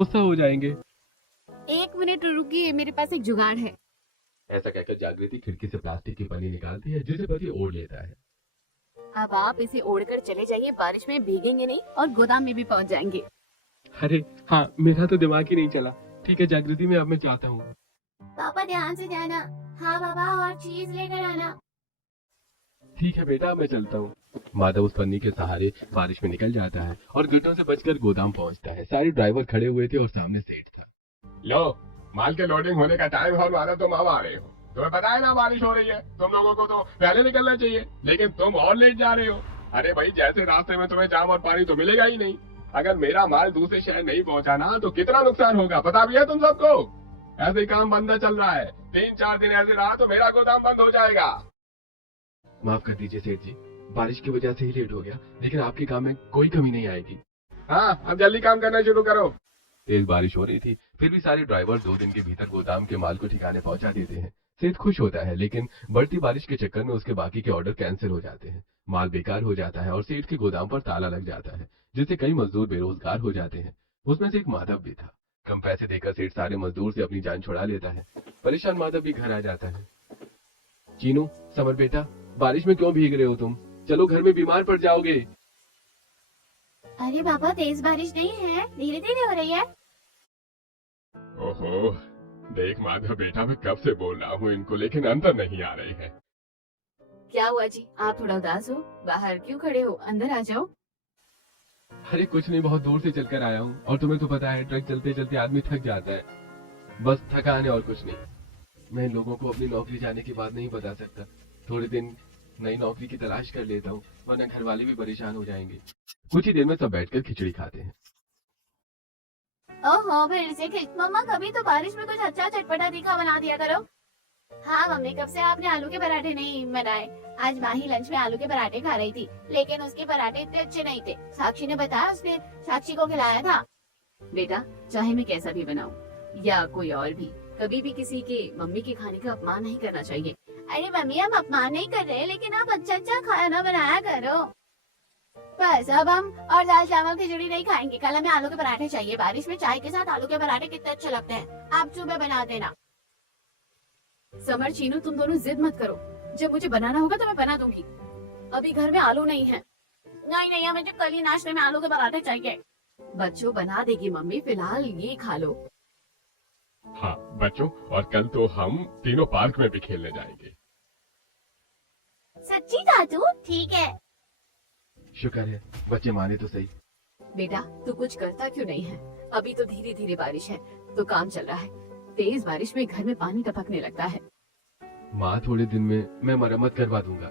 गुस्सा हो जाएंगे। 1 मिनट रुकिए, मेरे पास एक जुगाड़ है। ऐसा कहकर जागृति खिड़की से प्लास्टिक की पन्नी निकालती है जिसे पति ओढ़ लेता है। अब आप इसे ओढ़कर चले जाइए, बारिश में भीगेंगे नहीं और गोदाम में भी पहुंच जाएंगे। अरे हाँ, मेरा तो दिमाग ही नहीं चला। ठीक है जागृति, मैं अब मैं चाहता हूँ। पापा ध्यान से जाना। हाँ पापा, और चीज लेकर आना। ठीक है बेटा, मैं चलता हूँ। माधव उस पन्नी के सहारे बारिश में निकल जाता है और गड्ढों से बचकर गोदाम पहुंचता है। सारे ड्राइवर खड़े हुए थे और सामने सेठ था। लो, माल के लोडिंग होने का टाइम है और माधव तुम अब आ रहे हो। तुम्हें पता है ना बारिश हो रही है, तुम लोगों को तो पहले निकलना चाहिए, लेकिन तुम और लेट जा रहे हो। अरे भाई, जैसे रास्ते में तुम्हें जाम और पानी तो मिलेगा ही नहीं। अगर मेरा माल दूसरे शहर नहीं पहुंचा ना तो कितना नुकसान होगा पता भी है तुम सबको। ऐसे ही काम बंदा चल रहा है, 3-4 दिन ऐसे रहा तो मेरा गोदाम बंद हो जाएगा। माफ कर दीजिए सेठ जी, बारिश की वजह से ही लेट हो गया, लेकिन आपके काम में कोई कमी नहीं आएगी। हाँ, अब जल्दी काम करना शुरू करो। तेज बारिश हो रही थी, फिर भी सारे ड्राइवर 2 दिन के भीतर गोदाम के माल को ठिकाने पहुंचा देते हैं। सेठ खुश होता है, लेकिन बढ़ती बारिश के चक्कर में उसके बाकी के ऑर्डर कैंसिल हो जाते हैं। माल बेकार हो जाता है और सेठ के गोदाम पर ताला लग जाता है, जिससे कई मजदूर बेरोजगार हो जाते हैं। उसमें से एक माधव भी था। कम पैसे देकर सेठ सारे मजदूर से अपनी जान छुड़ा लेता है। परेशान माधव भी घर आ जाता है। चीनू, समर बेटा, बारिश में क्यों भीग रहे हो तुम? चलो, घर में बीमार पड़ जाओगे। अरे पापा, तेज बारिश नहीं है, धीरे धीरे हो रही है। ओहो, देख माधव बेटा, मैं कब से बोल रहा हूँ इनको, लेकिन अंदर नहीं आ रहे हैं। क्या हुआ जी, आप थोड़ा उदास हो? बाहर क्यों खड़े हो, अंदर आ जाओ। अरे कुछ नहीं, बहुत दूर से चलकर आया हूँ और तुम्हें तो पता है ट्रक चलते चलते आदमी थक जाता है। बस थकान है और कुछ नहीं। मैं इन लोगों को अपनी नौकरी जाने की बात नहीं बता सकता। थोड़े दिन नई नौकरी की तलाश कर लेता हूँ, वरना घर वाले भी परेशान हो जाएंगे। कुछ ही देर में सब बैठकर खिचड़ी खाते हैं। ओहो, फिर से मम्मा, कभी तो बारिश में कुछ अच्छा चटपटा तीखा बना दिया करो। हाँ मम्मी, कब से आपने आलू के पराठे नहीं बनाए? आज माही लंच में आलू के पराठे खा रही थी, लेकिन उसके पराठे इतने अच्छे नहीं थे। साक्षी ने बताया, उसने साक्षी को खिलाया था। बेटा, चाहे मैं कैसा भी बनाऊं या कोई और भी, कभी भी किसी के मम्मी के खाने का अपमान नहीं करना चाहिए। अरे मम्मी, हम अपमान नहीं कर रहे, लेकिन आप अच्छा अच्छा खाना बनाया करो। बस अब हम और दाल चावल खिचड़ी नहीं खाएंगे, कल हमें आलू के पराठे चाहिए। बारिश में चाय के साथ आलू के पराठे कितने अच्छे लगते हैं, आप सुबह बना देना। समर, चीनू, तुम दोनों जिद मत करो, जब मुझे बनाना होगा तो मैं बना दूंगी। अभी घर में आलू नहीं है। नहीं नहीं, हमें तो कल ही नाश्ते में आलू के पराठे चाहिए। बच्चों, बना देगी मम्मी, फिलहाल ये खा लो। हाँ बच्चों, और कल तो हम तीनों पार्क में भी खेलने जाएंगे। सच्ची दादू? ठीक है। शुक्र है, बच्चे माने तो सही। बेटा, तू कुछ करता क्यों नहीं है? अभी तो धीरे धीरे बारिश है तो काम चल रहा है, तेज बारिश में घर में पानी टपकने लगता है। माँ, थोड़े दिन में मैं मरम्मत करवा दूंगा।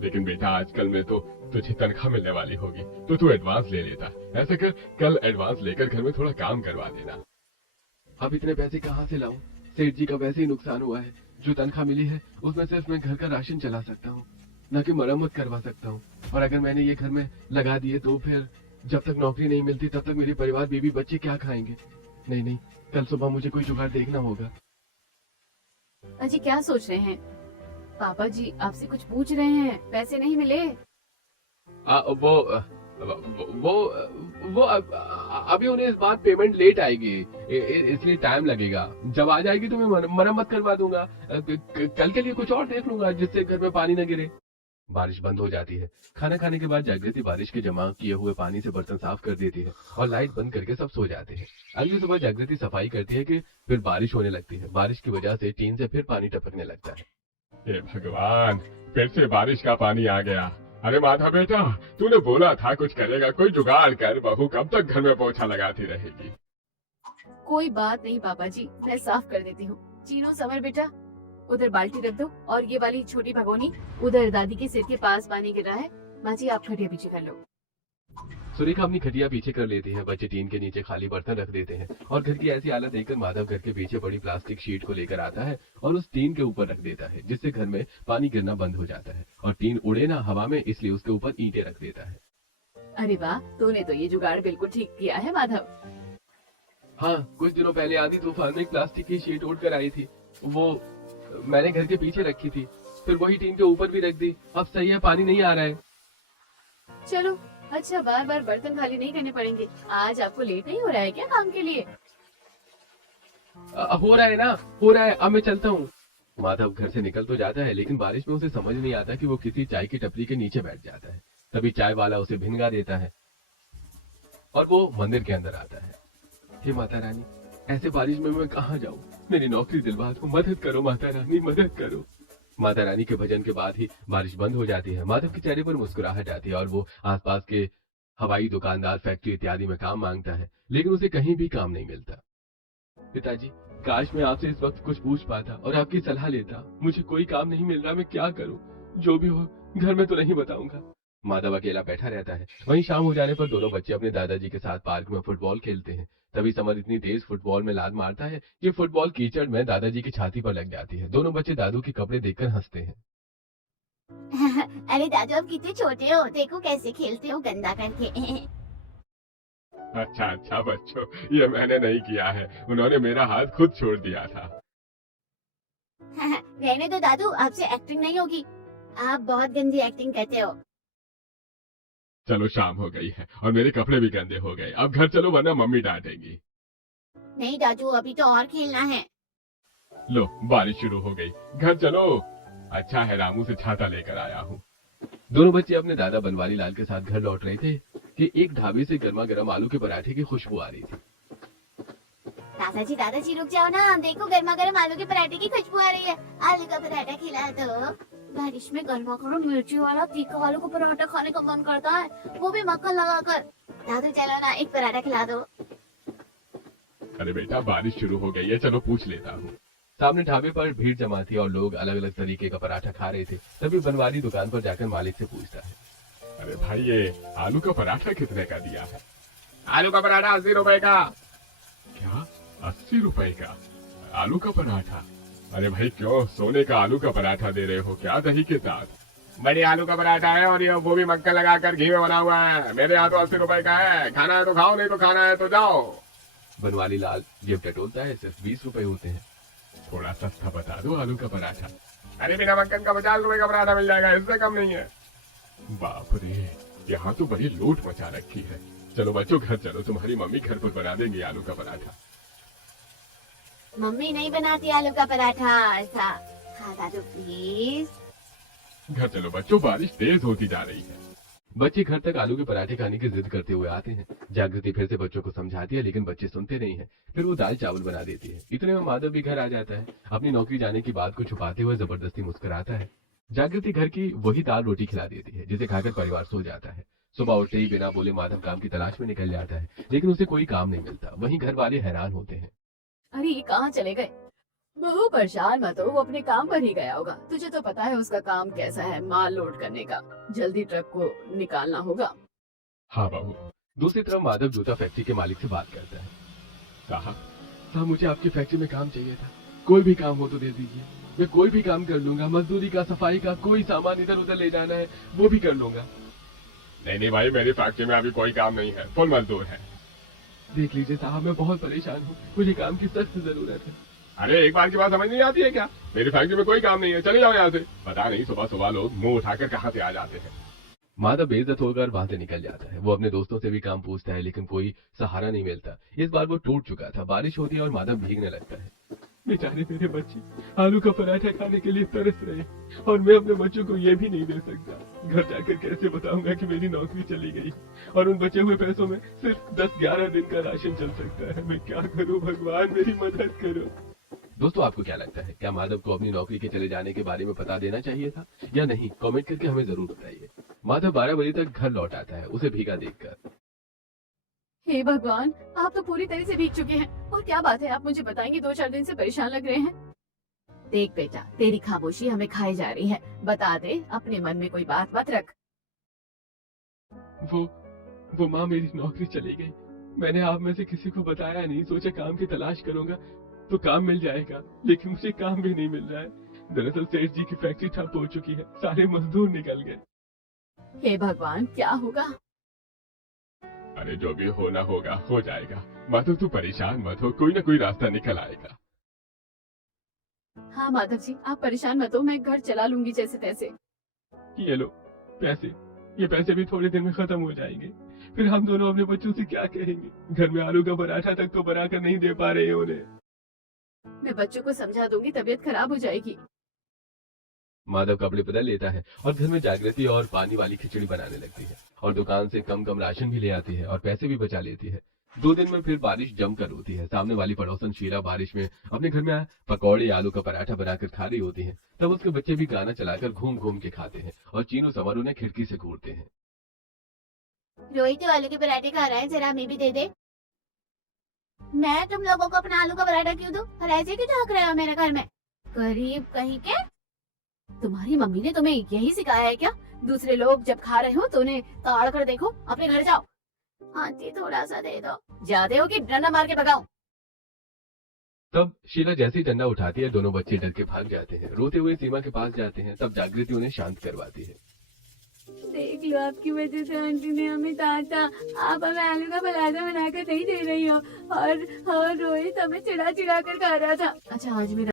लेकिन बेटा, आजकल में तो तुझे तनख्वाह मिलने वाली होगी, तो तू एडवांस ले लेता। ऐसा कर, कल एडवांस लेकर घर में थोड़ा काम करवा देना। अब इतने पैसे कहाँ से लाऊं? सेठ जी का वैसे ही नुकसान हुआ है। जो तनख्वाह मिली है उसमें सिर्फ मैं घर का राशन चला सकता हूँ, न कि मरम्मत करवा सकता हूँ। और अगर मैंने ये घर में लगा दिए तो फिर जब तक नौकरी नहीं मिलती तब तक मेरे परिवार, बीवी बच्चे क्या खाएंगे? नहीं नहीं, कल सुबह मुझे कोई जुगाड़ देखना होगा। अजी, क्या सोच रहे हैं? पापा जी आपसे कुछ पूछ रहे हैं, पैसे नहीं मिले? वो अभी उन्हें इस बार पेमेंट लेट आएगी, इसलिए टाइम लगेगा। जब आ जाएगी तो मैं मरम्मत करवा दूंगा। कल के लिए कुछ और देख लूंगा जिससे घर में पानी न गिरे। बारिश बंद हो जाती है। खाना खाने के बाद जागृति बारिश के जमा किए हुए पानी से बर्तन साफ कर देती है और लाइट बंद करके सब सो जाते हैं। अगली सुबह जागृति सफाई करती है कि फिर बारिश होने लगती है। बारिश की वजह से टीन से फिर पानी टपकने लगता है। हे भगवान, फिर से बारिश का पानी आ गया। अरे माधा बेटा, तूने बोला था कुछ करेगा, कोई जुगाड़ कर। बहू कब तक घर में पोछा लगाती रहेगी? कोई बात नहीं पापा जी, मैं साफ कर देती हूँ। चीनू, समर बेटा, उधर बाल्टी रख दो और ये वाली छोटी भगोनी उधर दादी के सिर के पास पानी गिर रहा है। माँ जी, आप खटिया पीछे कर लो। सुरेखा अपनी खटिया पीछे कर लेती है। बच्चे टीन के नीचे खाली बर्तन रख देते हैं और घर की ऐसी हालत देखकर माधव घर के पीछे बड़ी प्लास्टिक शीट को लेकर आता है और उस टीन के ऊपर रख देता है, जिससे घर में पानी गिरना बंद हो जाता है और टीन उड़े ना हवा में, इसलिए उसके ऊपर ईंटें रख देता है। अरे वाह, तूने तो ये जुगाड़ बिल्कुल ठीक किया है माधव। हाँ, कुछ दिनों पहले आंधी तूफान में एक प्लास्टिक की शीट उड़ कर आई थी। वो मैंने घर के पीछे रखी थी, फिर वही टीन के ऊपर भी रख दी। अब सही है, पानी नहीं आ रहा है। चलो अच्छा, बार बार बर्तन खाली नहीं करने पड़ेंगे। आज आपको लेट नहीं हो रहा है क्या काम के लिए? हो रहा है ना, हो रहा है, अब मैं चलता हूँ। माधव घर से निकल तो जाता है, लेकिन बारिश में उसे समझ नहीं आता कि वो किसी चाय की टपरी के नीचे बैठ जाता है। तभी चाय वाला उसे भिनगा देता है और वो मंदिर के अंदर आता है। हे माता रानी, ऐसे बारिश में मैं कहाँ जाऊँ? मेरी नौकरी दिलवा दो, मदद करो माता रानी, मदद करो। माता रानी के भजन के बाद ही बारिश बंद हो जाती है। माधव के चेहरे पर मुस्कुराहट आती है और वो आसपास के हवाई दुकानदार, फैक्ट्री इत्यादि में काम मांगता है, लेकिन उसे कहीं भी काम नहीं मिलता। पिताजी, काश मैं आपसे इस वक्त कुछ पूछ पाता और आपकी सलाह लेता। मुझे कोई काम नहीं मिल रहा, मैं क्या करूं? जो भी हो, घर में तो नहीं बताऊंगा। माधव अकेला बैठा रहता है। वहीं शाम हो जाने पर दोनों बच्चे अपने दादाजी के साथ पार्क में फुटबॉल खेलते हैं। तभी समर इतनी तेज फुटबॉल में लात मारता है कि फुटबॉल कीचड़ में दादाजी की छाती पर लग जाती है। दोनों बच्चे दादू के कपड़े देखकर हंसते हैं। अरे दादू, अब कितने छोटे हो, देखो कैसे खेलते हो गंदा करके। अच्छा अच्छा बच्चों, ये मैंने नहीं किया है, उन्होंने मेरा हाथ खुद छोड़ दिया था। रहने दो दादू, आपसे एक्टिंग नहीं होगी। आप बहुत गंदी एक्टिंग करते हो। चलो शाम हो गई है और मेरे कपड़े भी गंदे हो गए, अब घर चलो वरना मम्मी डांटेगी। नहीं दादू, अभी तो और खेलना है। लो बारिश शुरू हो गई, घर चलो। अच्छा है रामू से छाता लेकर आया हूँ। दोनों बच्चे अपने दादा बनवारी लाल के साथ घर लौट रहे थे कि एक ढाबे से गर्मा गर्म आलू के पराठे की खुशबू आ रही थी। दादाजी रुक जाओ ना, देखो गर्मा गर्म आलू के पराठे की खुशबू आ रही है। आलू का पराठा खिला दो। बारिश में गर्मा गर्म मिर्ची वाला तीखा आलू का पराठा खाने का मन करता है, वो भी मक्खन लगाकर। दादू चलो ना, एक पराठा खिला दो। अरे बेटा बारिश शुरू हो गई है, चलो पूछ लेता हूँ। सामने ढाबे पर भीड़ जमा थी और लोग अलग अलग तरीके का पराठा खा रहे थे। तभी बनवारी दुकान पर जाकर मालिक से पूछता है, अरे भाई ये आलू का पराठा कितने का दिया है? आलू का पराठा 80 रुपए का। क्या 80 रुपए का आलू का पराठा? अरे भाई क्यों सोने का आलू का पराठा दे रहे हो क्या दही के साथ? बड़ी आलू का पराठा है और ये वो भी मक्खन लगाकर घी में बना हुआ है। मेरे यहाँ तो 80 रुपए का है, खाना है तो खाओ, नहीं तो खाना है तो जाओ। बनवारी लाल जेब टटोलता है, सिर्फ 20 रुपए होते हैं। थोड़ा सस्ता बता दो आलू का पराठा। अरे बिना मक्खन का 50 रुपए का पराठा मिल जाएगा, इससे कम नहीं है। बाप रे, यहाँ तो बड़ी लूट मचा रखी है। चलो बच्चों घर चलो, तुम्हारी मम्मी घर पर बना देंगी आलू का पराठा। मम्मी नहीं बनाती आलू का पराठा ऐसा। हाँ दादू प्लीज। घर चलो बच्चों, बारिश तेज होती जा रही है। बच्चे घर तक आलू के पराठे खाने की जिद करते हुए आते हैं। जागृति फिर से बच्चों को समझाती है, लेकिन बच्चे सुनते नहीं हैं। फिर वो दाल चावल बना देती है। इतने में माधव भी घर आ जाता है। अपनी नौकरी जाने की बात को छुपाते हुए जबरदस्ती मुस्कुराता है। जागृति घर की वही दाल रोटी खिला देती है, जिसे खाकर परिवार सो जाता है। सुबह उठते ही बिना बोले माधव काम की तलाश में निकल जाता है, लेकिन उसे कोई काम नहीं मिलता। वहीं घर वाले हैरान होते हैं। अरे ये कहाँ चले गए? बहू परेशान मत हो, वो अपने काम पर ही गया होगा। तुझे तो पता है उसका काम कैसा है, माल लोड करने का। जल्दी ट्रक को निकालना होगा। हाँ बहू। दूसरी तरफ माधव जूता फैक्ट्री के मालिक से बात करता है। साहब मुझे आपकी फैक्ट्री में काम चाहिए था। कोई भी काम हो तो दे दीजिए, मैं कोई भी काम कर लूंगा। मजदूरी का, सफाई का, कोई सामान इधर उधर ले जाना है वो भी कर लूंगा। नहीं भाई, मेरी फैक्ट्री में अभी कोई काम नहीं है, फुल मजदूर है। देख लीजिए साहब, मैं बहुत परेशान हूँ, मुझे काम की सख्त जरूरत है। अरे एक बार की बात समझ नहीं आती है क्या? मेरी फैक्ट्री में कोई काम नहीं है, चले जाओ यहाँ से। पता नहीं सुबह सुबह लोग मुंह उठाकर कहाँ से आ जाते हैं। माधव बेइज्जत होकर वहां से निकल जाता है। वो अपने दोस्तों से भी काम पूछता है, लेकिन कोई सहारा नहीं मिलता। इस बार वो टूट चुका था। बारिश होती है और माधव भीगने लगता है। बेचारे मेरे बच्चे आलू का पराठा खाने के लिए तरस रहे, और मैं अपने बच्चों को ये भी नहीं दे सकता। घर जाकर कैसे बताऊंगा कि मेरी नौकरी चली गई और उन बचे हुए पैसों में सिर्फ 10-11 दिन का राशन चल सकता है। मैं क्या करूं भगवान, मेरी मदद करो। दोस्तों आपको क्या लगता है, क्या माधव को अपनी नौकरी के चले जाने के बारे में पता देना चाहिए था या नहीं? कमेंट करके हमें जरूर बताइए। माधव 12 बजे तक घर लौट आता है, उसे भीगा देखकर। हे भगवान, आप तो पूरी तरह से भीग चुके हैं। और क्या बात है, आप मुझे बताएंगे? 2-4 दिन से परेशान लग रहे हैं। देख बेटा, तेरी खामोशी हमें खाई जा रही है। बता दे, अपने मन में कोई बात मत रख। वो माँ, मेरी नौकरी चली गई। मैंने आप में से किसी को बताया नहीं। सोचा काम की तलाश करूंगा तो काम मिल जाएगा, लेकिन मुझे काम भी नहीं मिल रहा है। दरअसल सेठ जी की फैक्ट्री ठप हो चुकी है, सारे मजदूर निकल गए। हे भगवान, क्या होगा? अरे जो भी होना होगा हो जाएगा। माधव तू परेशान मत हो, कोई ना कोई रास्ता निकल आएगा। हाँ माधव जी, आप परेशान मत हो, मैं घर चला लूंगी जैसे तैसे। ये लो पैसे, ये पैसे भी थोड़े दिन में खत्म हो जाएंगे। फिर हम दोनों अपने बच्चों से क्या कहेंगे? घर में आलू का पराठा तक तो बनाकर नहीं दे पा रहे हैं उन्हें। मैं बच्चों को समझा दूंगी, तबीयत खराब हो जाएगी। माधव कपड़े बदल लेता है और घर में जागृति और पानी वाली खिचड़ी बनाने लगती है और दुकान से कम कम राशन भी ले आती है और पैसे भी बचा लेती है। 2 दिन में फिर बारिश जमकर होती है। सामने वाली पड़ोसन शीला बारिश में अपने घर में पकौड़े आलू का पराठा बनाकर खा रही होती है। तब उसके बच्चे भी गाना चलाकर घूम घूम के खाते हैं और चीनू समर उन्हें खिड़की से घूरते हैं। रोहित तो आलू के पराठे खा रहा है, जरा हमें भी दे दे। मैं तुम लोगों को अपना आलू का पराठा क्यों दूं? और ऐसे क्यों झांक रहे हो मेरे घर में? गरीब कहीं के। तुम्हारी मम्मी ने तुम्हें यही सिखाया है क्या? दूसरे लोग जब खा रहे हो तो उन्हें ताड़ कर देखो, अपने घर जाओ। आंटी थोड़ा सा दे दो। जाते हो कि डंडा मार के भगाऊं? तब शीला जैसी डंडा उठाती है, दोनों बच्चे डर के भाग जाते हैं। रोते हुए सीमा के पास जाते हैं। तब जागृति उन्हें शांत करवाती है। देख लो, आपकी वजह से आंटी ने हमें डांटा। आप हमें आलू का पराठा बनाकर नहीं दे रही हो और रोहित हमें चिढ़ा चिढ़ा कर खा रहा था। अच्छा, आज मेरा